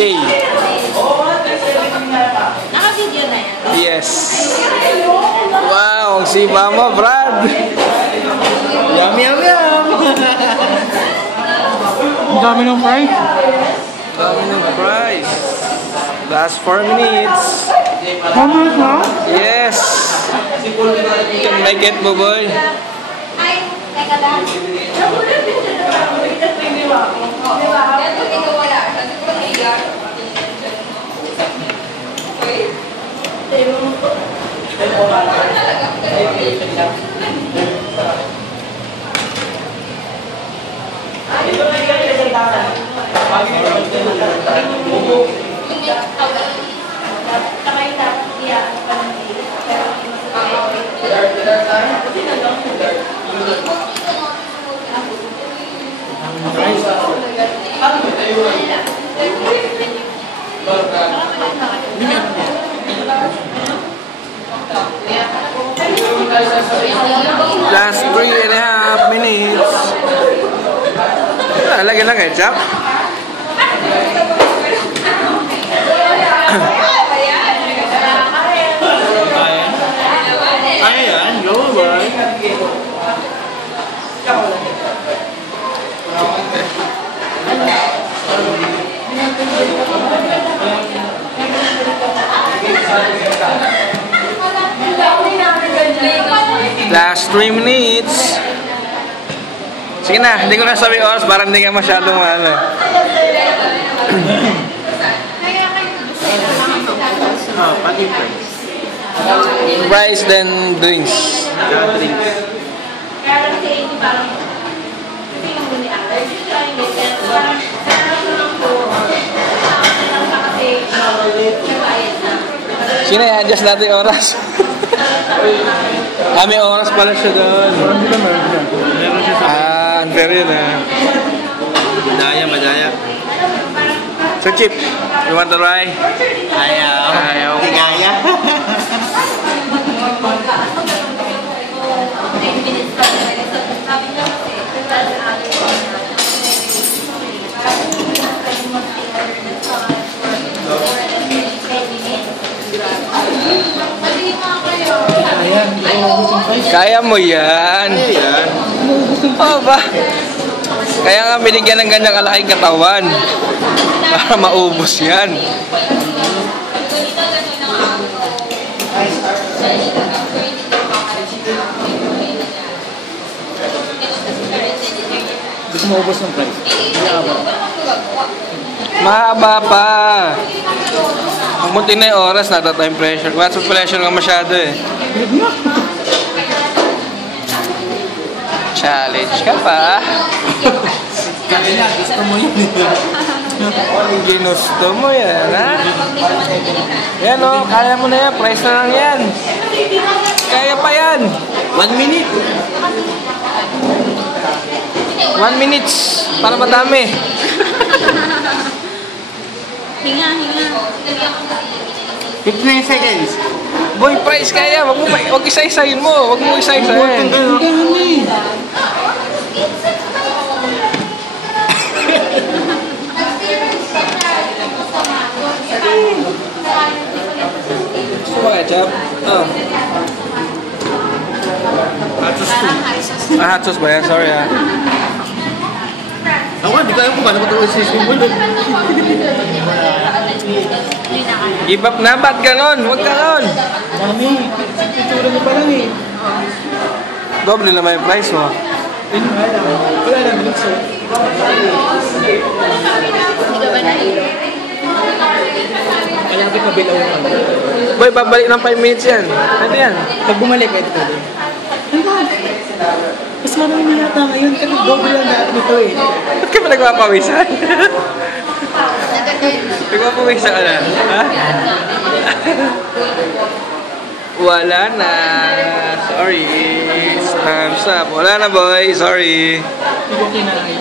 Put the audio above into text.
Jay. Naka-video na yan? Yes. Wow, si Mama Brad. Yum, yum, yum. Ang dami ng fries. Dami ng fries. Last 4 minutes. How much now? Yes. You can make it, boy. Ay, teka lang. Last 3.5 minutes. Lagyan ng ketchup. Ayan, go boy. Last 3 minutes. Sige na, hindi ko na sabi oras para hindi ka masyadong ano. Pati fries. Fries then drinks. Drinks. Sino i-adjust natin yung oras? May oras pala siya doon. Meron siya sa Unfair yun madaya, madaya. So Chip, you want to try? Ayaw. Ayaw. Hindi kaya. Kaya mo yan. Ayan. Oo ba? Kaya nga binigyan ng ganyang kalaking katawan. Para maubos yan. Gusto mo ubos ng fries? Mahaba pa. Mamunti na yung oras, natatime pressure. What's the pressure nga masyado eh. Challenge ka pa. Kaya gusto mo yun. Ginusto mo yan, ha? Yan o, kaya mo na yan. Price na lang yan. Kaya pa yan. 1 minute. 1 minute para madami. Hinga. 15 seconds. Boy, price kaya. Wag isa-isahin mo. Wag mo isa-isahin. Gusto mo ketchup? Oh. Hot sauce ba yan? Sorry ha. Ako, di ko alam kung paano ko ito isisimul. Give up na. Ba't ganon? Wag ganon. Mami, itsura mo pa lang eh. Doble naman yung price mo. Wala na, minutes eh. Hindi ka ba nahilo? Malaki pa bilaw naman. Boy, babalik ng 5 minutes yan. Ano yan? Pag bumalik, ito pwede. Mas marami yata ngayon kasi double lang natin ito eh. Ba't ka ba nagpapawisan? Nagpapawisan ka na? Ha? Wala na. Sorry. Time's up. Wala na boy. Sorry. Hindi ko kinain.